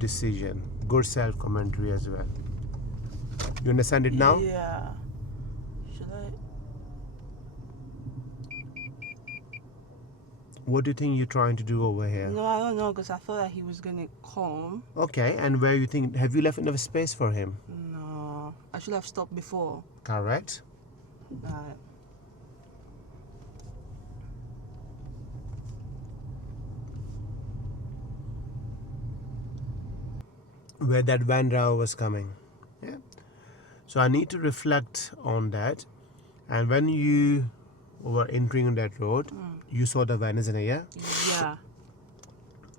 decision, good self-commentary as well. You understand it now? Yeah. Should I? What do you think you're trying to do over here? No, I don't know, because I thought that he was gonna come. Okay, and where you think, have you left enough space for him? No, I should have stopped before. Correct. Right. Where that van driver was coming. Yeah. So I need to reflect on that. And when you were entering on that road, you saw the van, isn't it? Yeah. Yeah.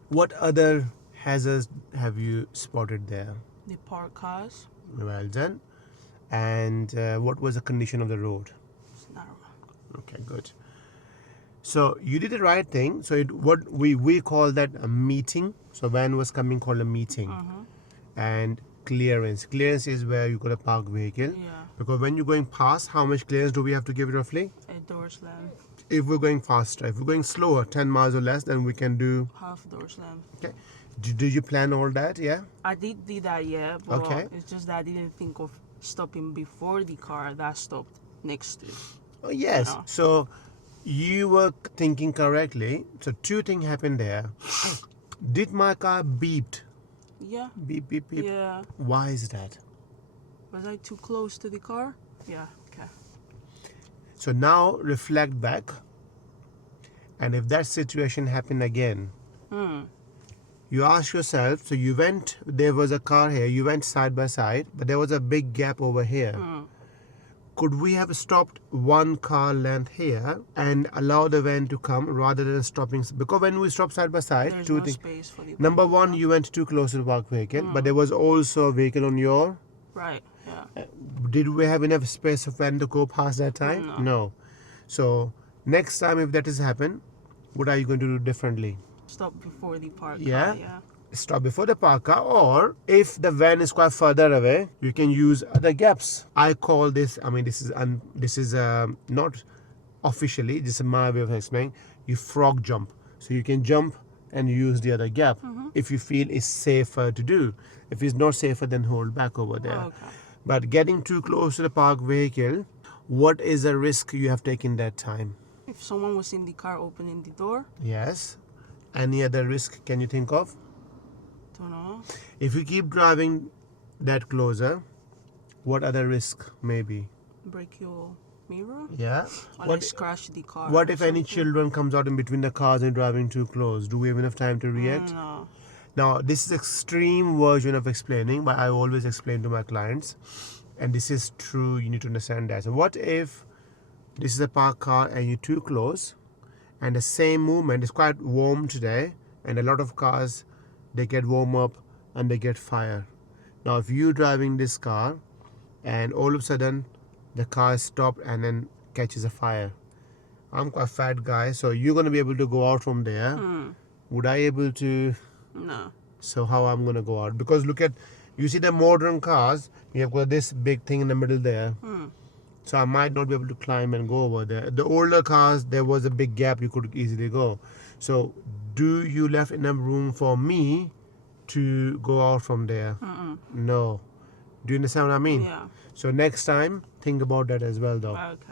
What other hazards have you spotted there? The parked cars. Well done. And what was the condition of the road? It's narrow. Okay, good. So you did the right thing. So what we call that a meeting. So van was coming, called a meeting. And clearance. Clearance is where you got to park vehicle. Yeah. Because when you're going past, how much clearance do we have to give roughly? A door slam. If we're going faster, if we're going slower, 10 miles or less, then we can do. Half door slam. Okay. Did you plan all that? Yeah. I did that, yeah, but Okay. it's just that I didn't think of stopping before the car that stopped next to it. Oh yes. No. So you were thinking correctly. So two things happened there. Did my car beeped? Yeah. Beep beep beep. Yeah. Why is that? Was I too close to the car? Yeah. Okay. So now reflect back. And if that situation happened again, you ask yourself, so you went, there was a car here, you went side by side, but there was a big gap over here. Could we have stopped one car length here and allow the van to come rather than stopping? Because when we stop side by side, There's two no things. space for the Number parked one, car. you went too close to the parked vehicle, but there was also a vehicle on your. Right. Yeah. Did we have enough space for van to go past that time? No. So next time if that has happened, what are you going to do differently? Stop before the parked Yeah. car. Yeah. Stop before the park car, or if the van is quite further away, you can use other gaps. I call this, I mean, this is not officially, this is my way of explaining, you frog jump. So you can jump and use the other gap if you feel it's safer to do. If it's not safer, then hold back over there. Okay. But getting too close to the parked vehicle, what is the risk you have taken that time? If someone was in the car opening the door, Yes. Any other risk can you think of? don't know. If you keep driving that closer, what other risk maybe? Break your mirror. Yeah. Or What, scratch the car. what or if any something. children comes out in between the cars and driving too close? Do we have enough time to react? No. Now, this is extreme version of explaining, but I always explain to my clients, and this is true, you need to understand that. So what if this is a parked car and you're too close, and the same movement is quite warm today, and a lot of cars, they get warm up and they get fire. Now, if you're driving this car and all of a sudden the car stopped and then catches a fire, I'm quite a fat guy, so you're going to be able to go out from there. Would I able to? No. So how I'm going to go out? Because look at, you see the modern cars, you have got this big thing in the middle there. So I might not be able to climb and go over there. The older cars, there was a big gap you could easily go. So do you left enough room for me to go out from there? No. Do you understand what I mean? Yeah. So next time, think about that as well though. Okay.